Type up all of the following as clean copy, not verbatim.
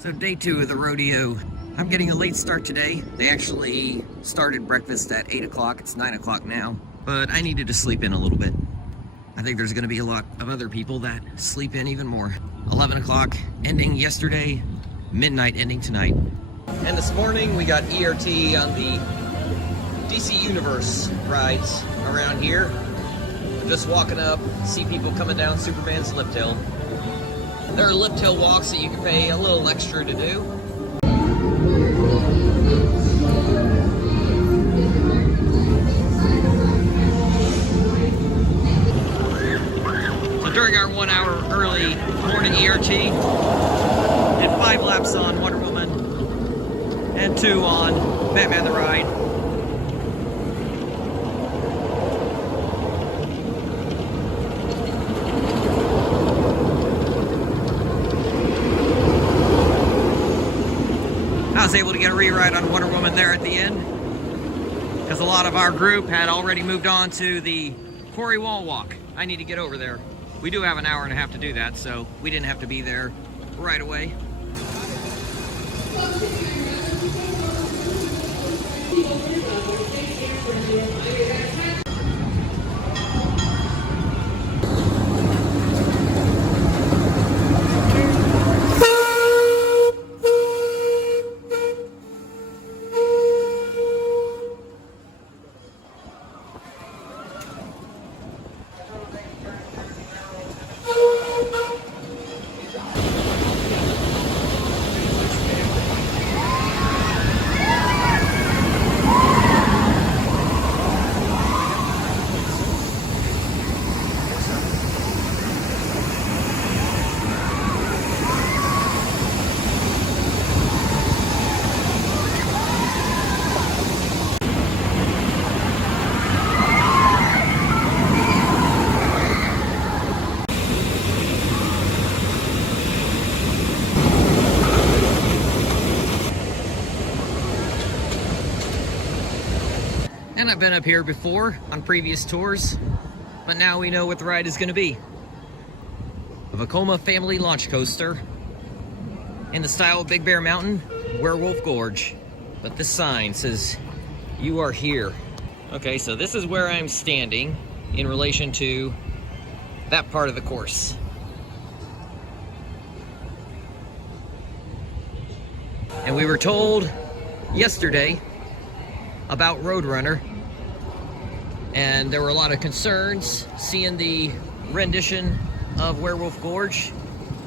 So day 2 of the rodeo. I'm getting a late start today. They actually started breakfast at 8 o'clock. It's 9 o'clock now. But I needed to sleep in a little bit. I think there's going to be a lot of other people that sleep in even more. 11 o'clock ending yesterday, midnight ending tonight. And this morning we got ERT on the DC Universe rides around here. We're just walking up, see people coming down Superman's lift hill. There are lift hill walks that you can pay a little extra to do. So during our 1 hour early morning ERT, did 5 laps on Wonder Woman and 2 on Batman the Ride. I was able to get a re-ride on Wonder Woman there at the end because a lot of our group had already moved on to the Quarry wall walk. I need to get over there. We do have an hour and a half to do that, so we didn't have to be there right away. And I've been up here before on previous tours, but now we know what the ride is going to be. A Vekoma family launch coaster in the style of Big Bear Mountain, Werewolf Gorge. But this sign says, "You are here." Okay, so this is where I'm standing in relation to that part of the course. And we were told yesterday about Roadrunner, and there were a lot of concerns seeing the rendition of Werewolf Gorge,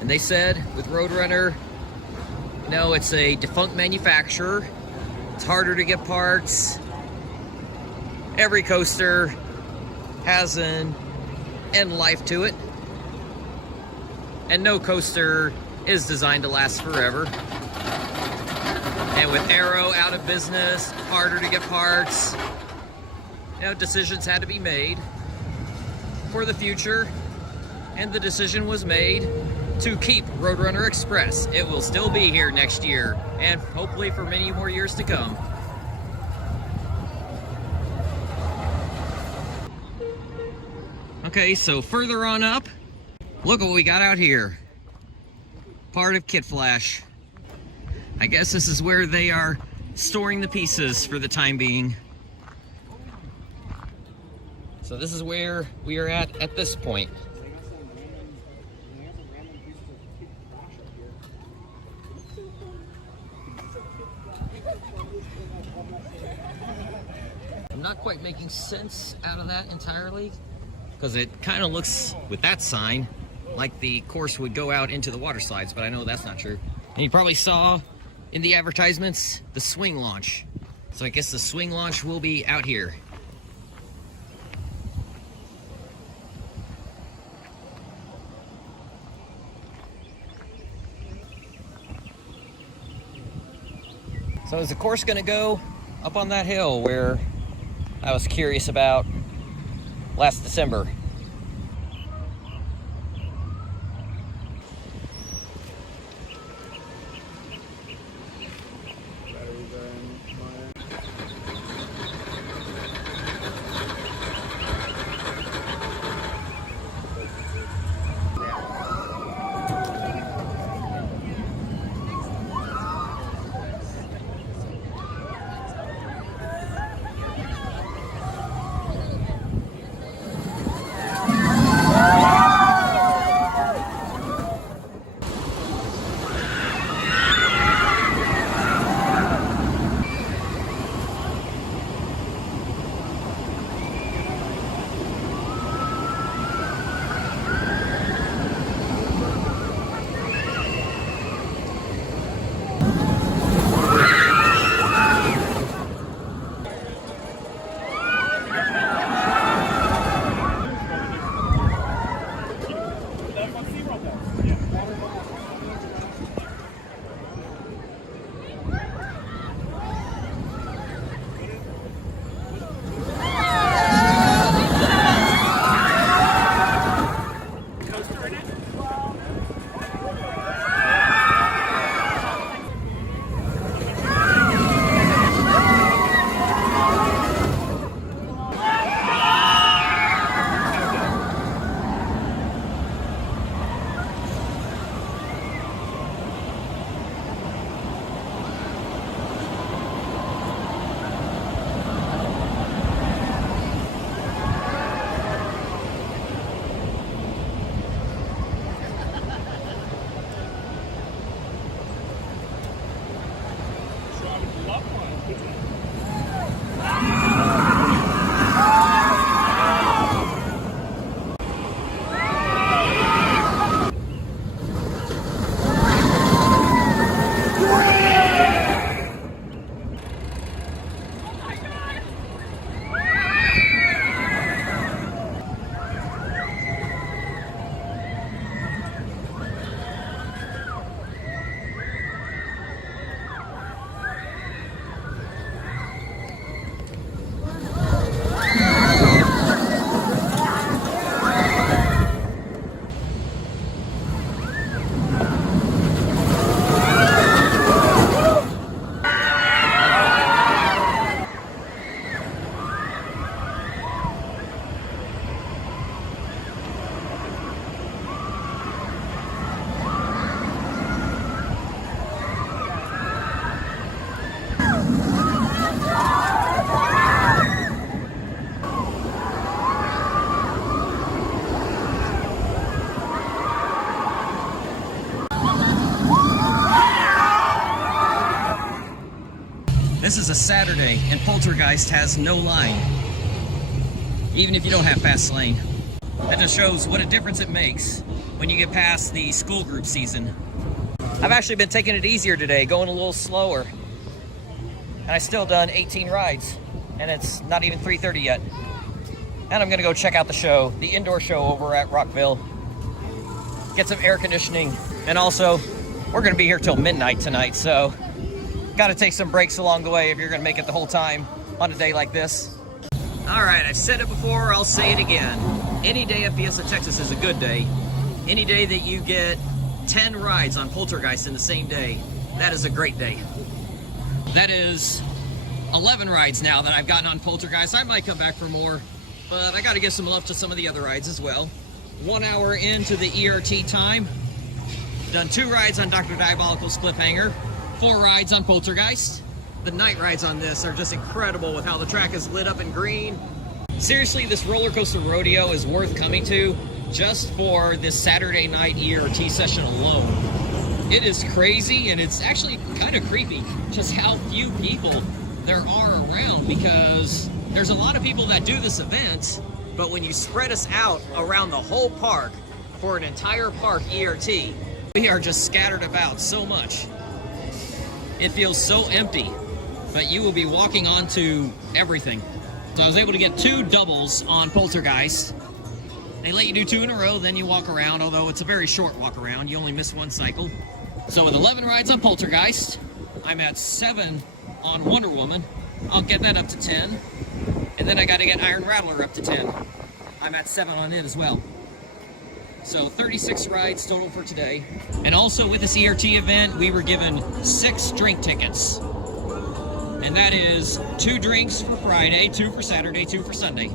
and they said with Roadrunner, no, it's a defunct manufacturer, it's harder to get parts, every coaster has an end life to it, and no coaster is designed to last forever. And with Arrow out of business, harder to get parts, decisions had to be made for the future, and the decision was made to keep Roadrunner Express. It will still be here next year, and hopefully for many more years to come. Okay, so further on up, look what we got out here. Part of Kid Flash. I guess this is where they are storing the pieces for the time being. So this is where we are at this point. I'm not quite making sense out of that entirely, because it kind of looks, with that sign, like the course would go out into the water slides, but I know that's not true. And you probably saw in the advertisements the swing launch. So I guess the swing launch will be out here. So is the course going to go up on that hill where I was curious about last December? This is a Saturday, and Poltergeist has no line, even if you don't have fast lane. That just shows what a difference it makes when you get past the school group season. I've actually been taking it easier today, going a little slower. And I still done 18 rides, and it's not even 3:30 yet. And I'm gonna go check out the show, the indoor show over at Rockville. Get some air conditioning, and also, we're gonna be here till midnight tonight, so got to take some breaks along the way if you're going to make it the whole time on a day like this. All right, I've said it before, I'll say it again. Any day at Fiesta Texas is a good day. Any day that you get 10 rides on Poltergeist in the same day, that is a great day. That is 11 rides now that I've gotten on Poltergeist. I might come back for more, but I got to give some love to some of the other rides as well. 1 hour into the ERT time. Done 2 rides on Dr. Diabolical's Cliffhanger. 4 rides on Poltergeist. The night rides on this are just incredible with how the track is lit up in green. Seriously, this Roller Coaster Rodeo is worth coming to just for this Saturday night ERT session alone. It is crazy, and it's actually kind of creepy just how few people there are around, because there's a lot of people that do this event, but when you spread us out around the whole park for an entire park ERT, we are just scattered about so much. It feels so empty, but you will be walking onto everything. So I was able to get 2 doubles on Poltergeist. They let you do 2 in a row, then you walk around, although it's a very short walk around. You only miss 1 cycle. So with 11 rides on Poltergeist, I'm at 7 on Wonder Woman. I'll get that up to 10. And then I got to get Iron Rattler up to 10. I'm at 7 on it as well. So 36 rides total for today. And also with this ERT event, we were given 6 drink tickets. And that is 2 drinks for Friday, 2 for Saturday, 2 for Sunday.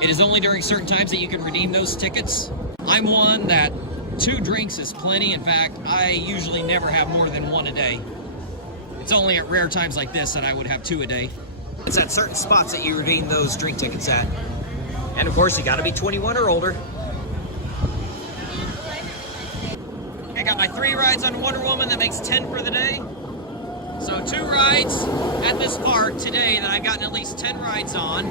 It is only during certain times that you can redeem those tickets. I'm one that 2 drinks is plenty. In fact, I usually never have more than 1 a day. It's only at rare times like this that I would have 2 a day. It's at certain spots that you redeem those drink tickets at. And of course, you gotta be 21 or older. I got my 3 rides on Wonder Woman, that makes 10 for the day. So 2 rides at this park today that I've gotten at least 10 rides on.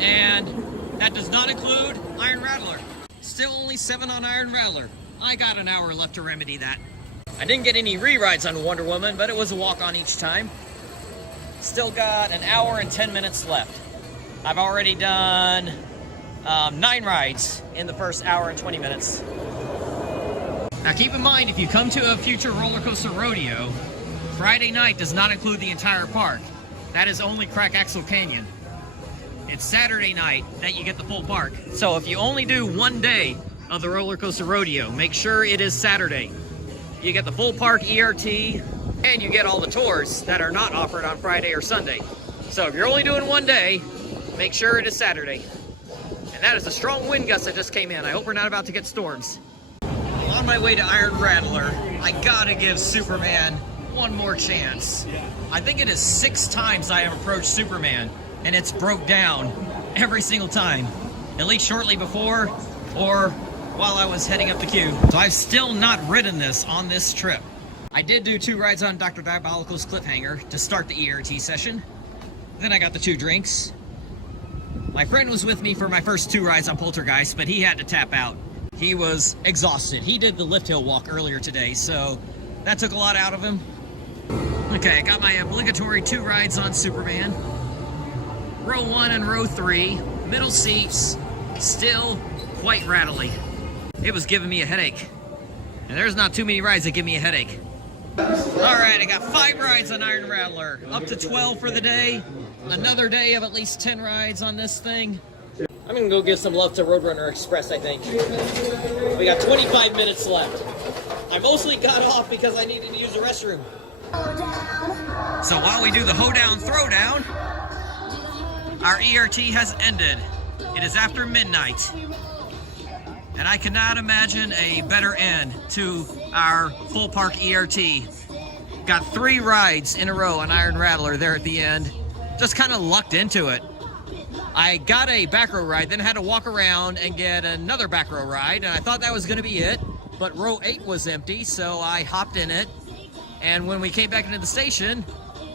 And that does not include Iron Rattler. Still only 7 on Iron Rattler. I got an hour left to remedy that. I didn't get any re-rides on Wonder Woman, but it was a walk on each time. Still got an hour and 10 minutes left. I've already done 9 rides in the first hour and 20 minutes. Now keep in mind, if you come to a future Roller Coaster Rodeo, Friday night does not include the entire park. That is only Crack Axle Canyon. It's Saturday night that you get the full park. So if you only do 1 day of the Roller Coaster Rodeo, make sure it is Saturday. You get the full park ERT, and you get all the tours that are not offered on Friday or Sunday. So if you're only doing 1 day, make sure it is Saturday. And that is a strong wind gust that just came in. I hope we're not about to get storms. On my way to Iron Rattler, I gotta give Superman one more chance. I think it is 6 times I have approached Superman, and it's broke down every single time, at least shortly before or while I was heading up the queue. So I've still not ridden this on this trip. I did do 2 rides on Dr. Diabolical's Cliffhanger to start the ERT session. Then I got the 2 drinks. My friend was with me for my first 2 rides on Poltergeist, but he had to tap out. He was exhausted. He did the lift hill walk earlier today, so that took a lot out of him. Okay, I got my obligatory 2 rides on Superman. Row 1 and row 3, middle seats, still quite rattly. It was giving me a headache. And there's not too many rides that give me a headache. Alright, I got 5 rides on Iron Rattler, up to 12 for the day. Another day of at least 10 rides on this thing. I'm gonna go give some love to Roadrunner Express, I think. We got 25 minutes left. I mostly got off because I needed to use the restroom. So while we do the hoedown throwdown, our ERT has ended. It is after midnight. And I cannot imagine a better end to our full park ERT. Got 3 rides in a row on Iron Rattler there at the end. Just kind of lucked into it. I got a back row ride, then had to walk around and get another back row ride, and I thought that was going to be it, but row 8 was empty, so I hopped in it, and when we came back into the station,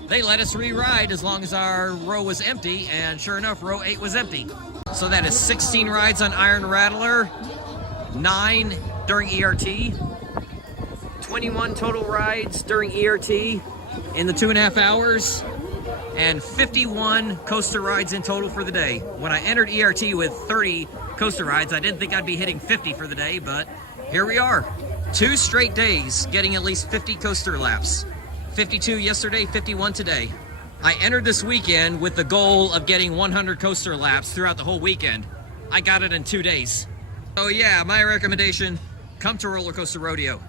they let us re-ride as long as our row was empty, and sure enough, row 8 was empty. So that is 16 rides on Iron Rattler, 9 during ERT, 21 total rides during ERT in the 2.5 hours, and 51 coaster rides in total for the day. When I entered ERT with 30 coaster rides, I didn't think I'd be hitting 50 for the day, but here we are. 2 straight days getting at least 50 coaster laps. 52 yesterday, 51 today. I entered this weekend with the goal of getting 100 coaster laps throughout the whole weekend. I got it in 2 days. Oh yeah, my recommendation, come to Roller Coaster Rodeo.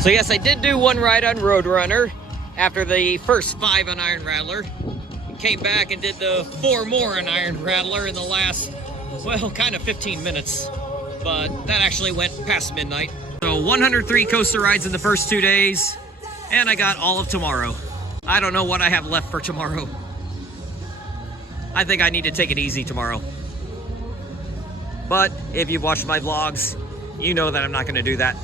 So yes, I did do 1 ride on Roadrunner after the first 5 on Iron Rattler. Came back and did the 4 more on Iron Rattler in the last, well, kind of 15 minutes. But that actually went past midnight. So 103 coaster rides in the first 2 days, and I got all of tomorrow. I don't know what I have left for tomorrow. I think I need to take it easy tomorrow. But if you've watched my vlogs, you know that I'm not going to do that.